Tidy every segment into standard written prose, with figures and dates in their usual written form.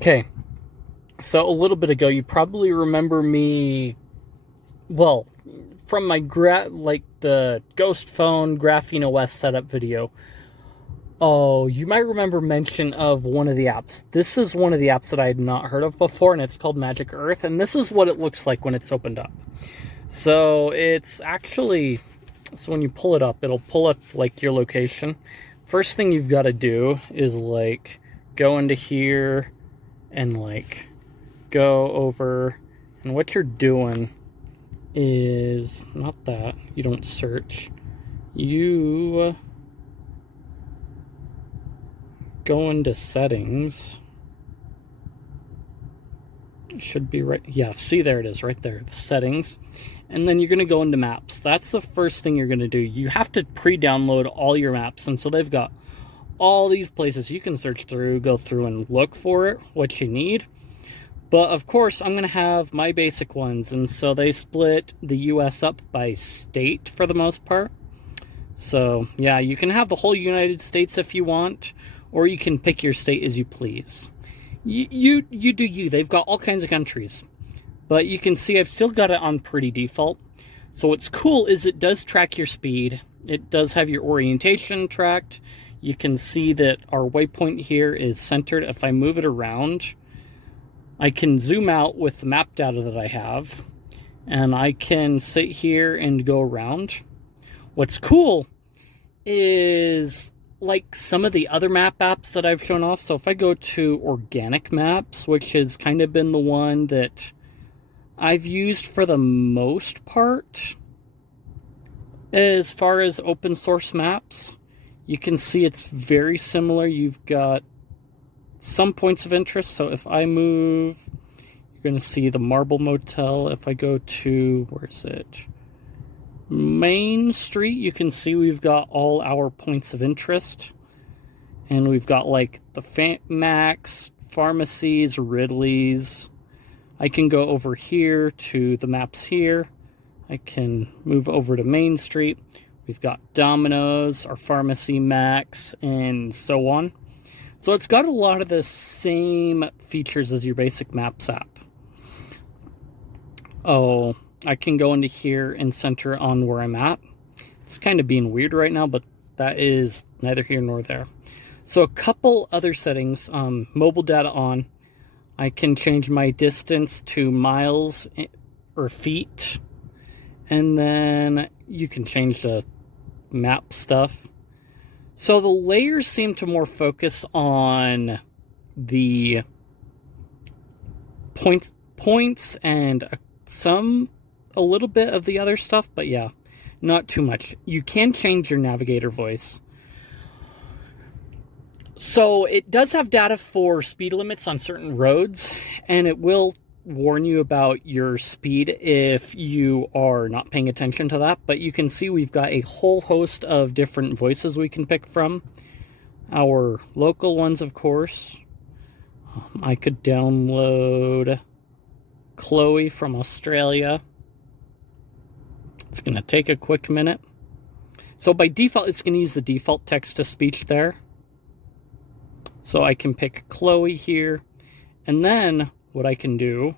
Okay, so a little bit ago, you probably remember me, well, from my the Ghost Phone Graphene OS setup video. Oh, you might remember mention of one of the apps. This is one of the apps that I had not heard of before, and it's called Magic Earth, and this is what it looks like when it's opened up. So it's actually, so when you pull it up, it'll pull up like your location. First thing you've got to do is like go into here and like go over, and what you're doing is not that. You don't search. You go into settings. It should be right. Yeah, see, there it is right there. The settings. And then you're going to go into maps. That's the first thing you're going to do. You have to pre-download all your maps. And so they've got all these places you can search through, go through and look for it, what you need. But of course, I'm going to have my basic ones. And so they split the US up by state for the most part. So yeah, you can have the whole United States if you want, or you can pick your state as you please. You do you. They've got all kinds of countries. But you can see I've still got it on pretty default. So what's cool is it does track your speed. It does have your orientation tracked. You can see that our waypoint here is centered. If I move it around, I can zoom out with the map data that I have. And I can sit here and go around. What's cool is like some of the other map apps that I've shown off. So if I go to organic maps, which has kind of been the one that I've used for the most part as far as open source maps, you can see it's very similar. You've got some points of interest. So if I move, you're going to see the Marble Motel. If I go to, where is it? Main Street, you can see we've got all our points of interest. And we've got like the Max, pharmacies, Ridley's. I can go over here to the maps here. I can move over to Main Street. We've got Domino's, our pharmacy, Max, and so on. So it's got a lot of the same features as your basic Maps app. Oh, I can go into here and center on where I'm at. It's kind of being weird right now, but that is neither here nor there. So a couple other settings, mobile data on. I can change my distance to miles or feet. And then you can change the map stuff. So the layers seem to more focus on the points and a little bit of the other stuff, but yeah, not too much. You can change your navigator voice. So it does have data for speed limits on certain roads, and it will warn you about your speed if you are not paying attention to that. But you can see we've got a whole host of different voices we can pick from. Our local ones, of course. I could download Chloe from Australia. It's going to take a quick minute. So by default, it's going to use the default text-to-speech there. So I can pick Chloe here. And then what I can do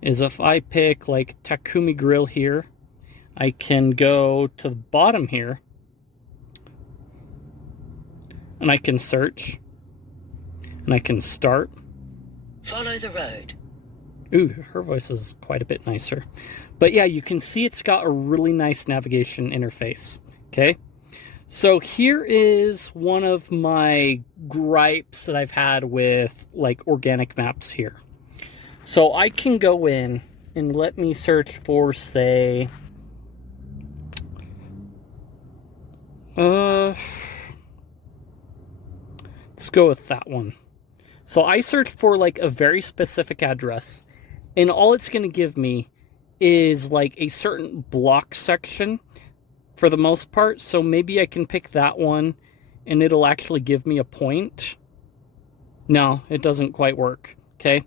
is if I pick like Takumi Grill here, I can go to the bottom here and I can search and I can start. Follow the road. Ooh, her voice is quite a bit nicer. But yeah, you can see it's got a really nice navigation interface. Okay. So here is one of my gripes that I've had with like organic maps here. So I can go in and let me search for, say, let's go with that one. So I search for like a very specific address, and all it's going to give me is like a certain block section for the most part. So maybe I can pick that one and it'll actually give me a point. No, it doesn't quite work. Okay.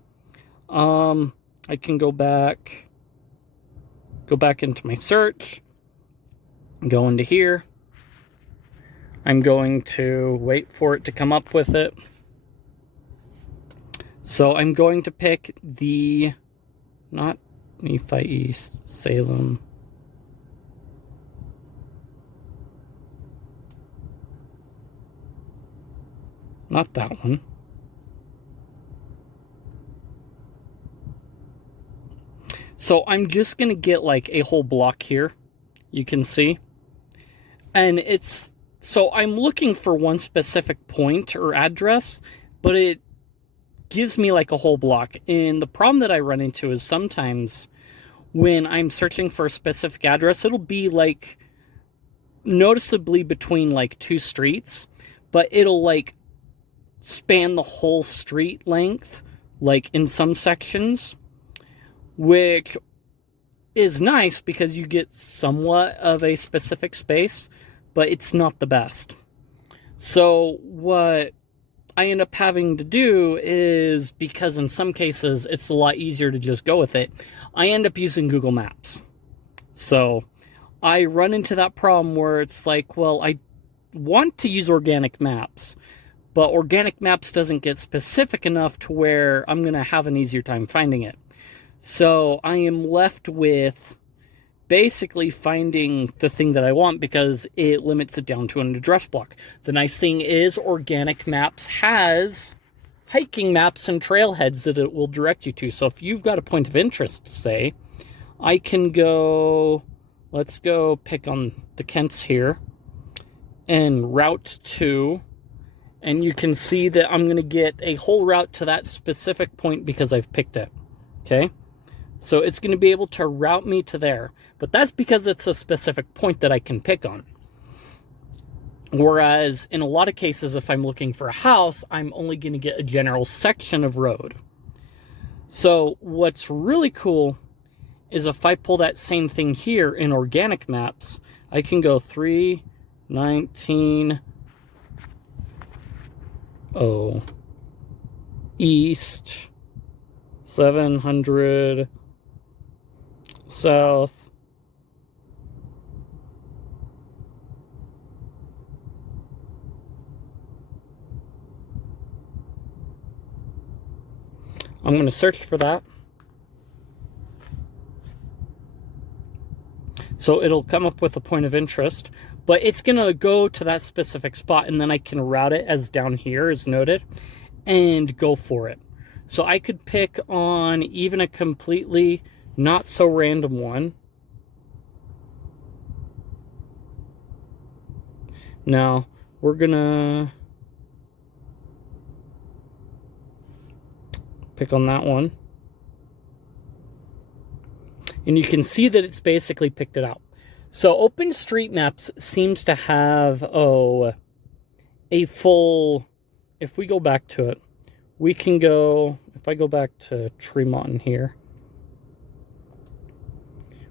I can go back into my search, go into here. I'm going to wait for it to come up with it. So I'm going to pick the, not Nephi East, Salem. Not that one. So I'm just going to get like a whole block here, you can see. And it's, so I'm looking for one specific point or address, but it gives me like a whole block. And the problem that I run into is sometimes when I'm searching for a specific address, it'll be like noticeably between like two streets, but it'll like span the whole street length, like in some sections, which is nice because you get somewhat of a specific space, but it's not the best. So what I end up having to do is, because in some cases it's a lot easier to just go with it, I end up using Google Maps. So I run into that problem where it's like, well, I want to use organic maps, but organic maps doesn't get specific enough to where I'm going to have an easier time finding it. So I am left with basically finding the thing that I want because it limits it down to an address block. The nice thing is organic maps has hiking maps and trailheads that it will direct you to. So if you've got a point of interest, say, I can go, let's go pick on the Kents here and route to, and you can see that I'm going to get a whole route to that specific point because I've picked it. Okay. So it's going to be able to route me to there. But that's because it's a specific point that I can pick on. Whereas in a lot of cases, if I'm looking for a house, I'm only going to get a general section of road. So what's really cool is if I pull that same thing here in organic maps, I can go 319 east, 700 south, I'm going to search for that. So it'll come up with a point of interest, but it's going to go to that specific spot, and then I can route it as down here is noted and go for it. So I could pick on even a completely not so random one. Now we're gonna pick on that one. And you can see that it's basically picked it out. So OpenStreetMaps seems to have, a full, if we go back to it, we can go, if I go back to Tremont here,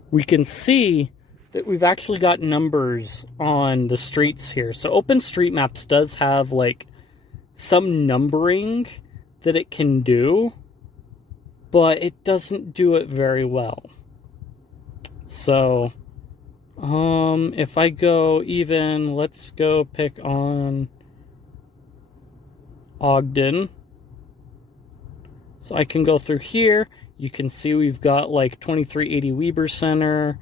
we can see that we've actually got numbers on the streets here. So OpenStreetMaps does have like some numbering that it can do, but it doesn't do it very well. So if I go even, let's go pick on Ogden. So I can go through here. You can see we've got like 2380 Weber Center.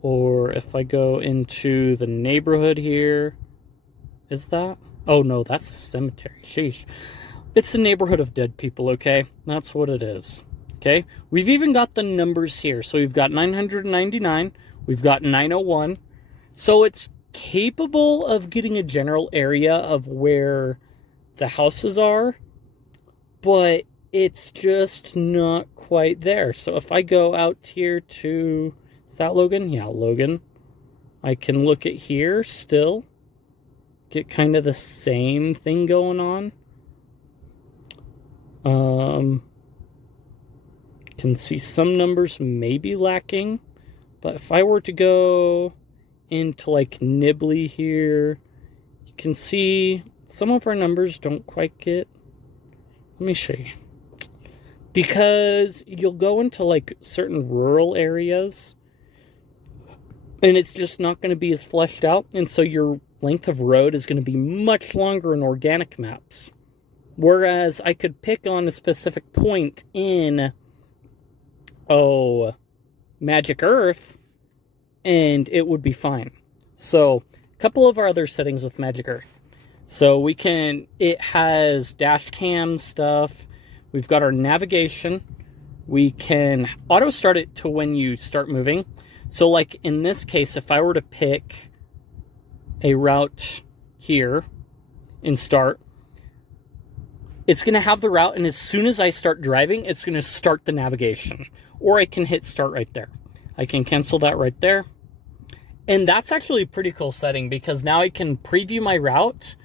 Or if I go into the neighborhood here, is that? Oh no, that's a cemetery. Sheesh. It's the neighborhood of dead people, okay? That's what it is. Okay? We've even got the numbers here. So we've got 999. We've got 901. So it's capable of getting a general area of where the houses are, but it's just not quite there. So if I go out here to, is that Logan? Yeah, Logan. I can look at here still, get kind of the same thing going on. Can see some numbers may be lacking, but if I were to go into like Nibley here, you can see some of our numbers don't quite get. Let me show you. Because you'll go into like certain rural areas and it's just not going to be as fleshed out, and so your length of road is going to be much longer in organic maps. Whereas I could pick on a specific point in, Magic Earth, and it would be fine. So, a couple of our other settings with Magic Earth. So it has dash cam stuff. We've got our navigation. We can auto start it to when you start moving. So like in this case, if I were to pick a route here and start, it's going to have the route, and as soon as I start driving, it's going to start the navigation. Or I can hit start right there. I can cancel that right there. And that's actually a pretty cool setting, because now I can preview my route.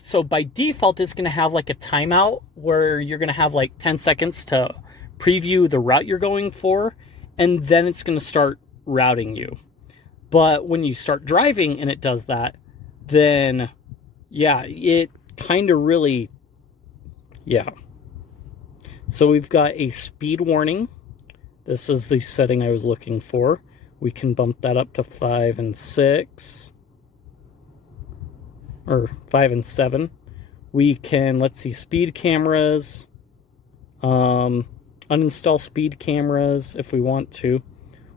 So by default, it's going to have like a timeout where you're going to have like 10 seconds to preview the route you're going for, and then it's going to start routing you. But when you start driving and it does that, then yeah, it kind of really, yeah. So we've got a speed warning. This is the setting I was looking for. We can bump that up to 5 and 6. Or 5 and 7. We can, let's see, speed cameras. Uninstall speed cameras if we want to.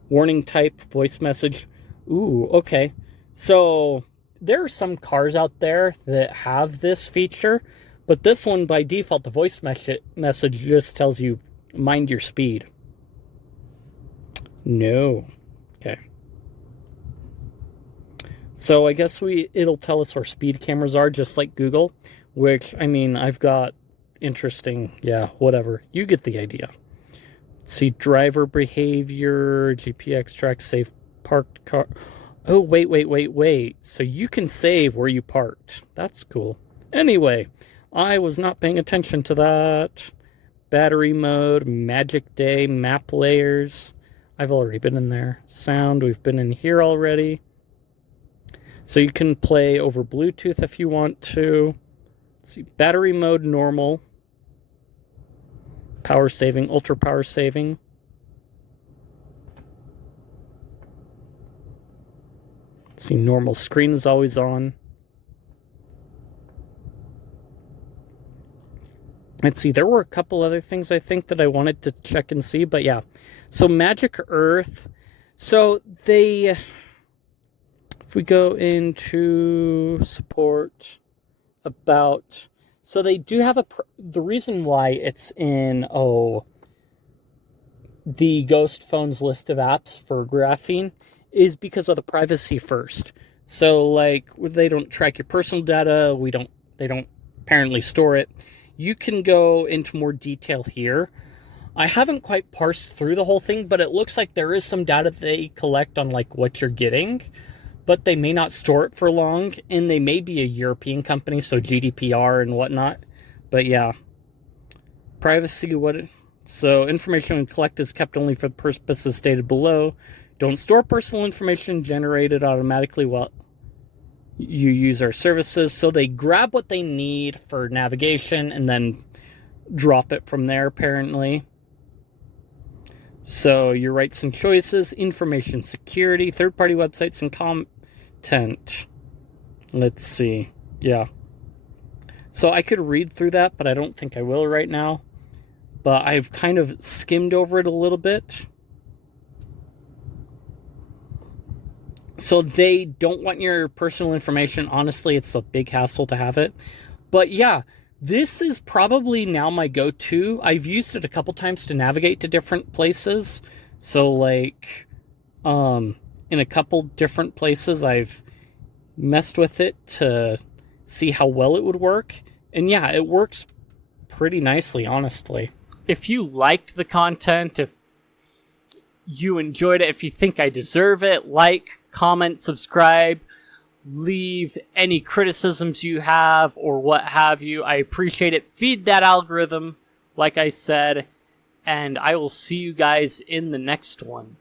Warning type, voice message. Ooh, okay. So there are some cars out there that have this feature, but this one by default, the voice message just tells you, mind your speed. No. Okay. So I guess it'll tell us where speed cameras are, just like Google, which, I mean, I've got interesting, yeah, whatever. You get the idea. Let's see, driver behavior, GPX track, safe parked car. Oh, wait. So you can save where you parked. That's cool. Anyway, I was not paying attention to that. Battery mode, magic day, map layers. I've already been in there. Sound, we've been in here already. So you can play over Bluetooth if you want to. Let's see, battery mode, normal. Power saving, ultra power saving. Let's see, normal screen is always on. Let's see, there were a couple other things I think that I wanted to check and see, but yeah. So Magic Earth. So if we go into support about, so they do have the reason why it's in, the Ghost Phone's list of apps for graphene is because of the privacy first. So like, they don't track your personal data. They don't apparently store it. You can go into more detail here. I haven't quite parsed through the whole thing, but it looks like there is some data they collect on like what you're getting, but they may not store it for long, and they may be a European company, so GDPR and whatnot. But yeah, privacy, so information collected is kept only for the purposes stated below. Don't store personal information generated automatically while you use our services. So they grab what they need for navigation and then drop it from there, apparently. So your rights and choices, information security, third-party websites and content. Let's see. Yeah. So I could read through that, but I don't think I will right now. But I've kind of skimmed over it a little bit. So they don't want your personal information. Honestly, it's a big hassle to have it. But yeah, this is probably now my go-to. I've used it a couple times to navigate to different places. So like, in a couple different places, I've messed with it to see how well it would work. And yeah, it works pretty nicely, honestly. If you liked the content, if you enjoyed it, if you think I deserve it, like, comment, subscribe, leave any criticisms you have or what have you. I appreciate it. Feed that algorithm, like I said, and I will see you guys in the next one.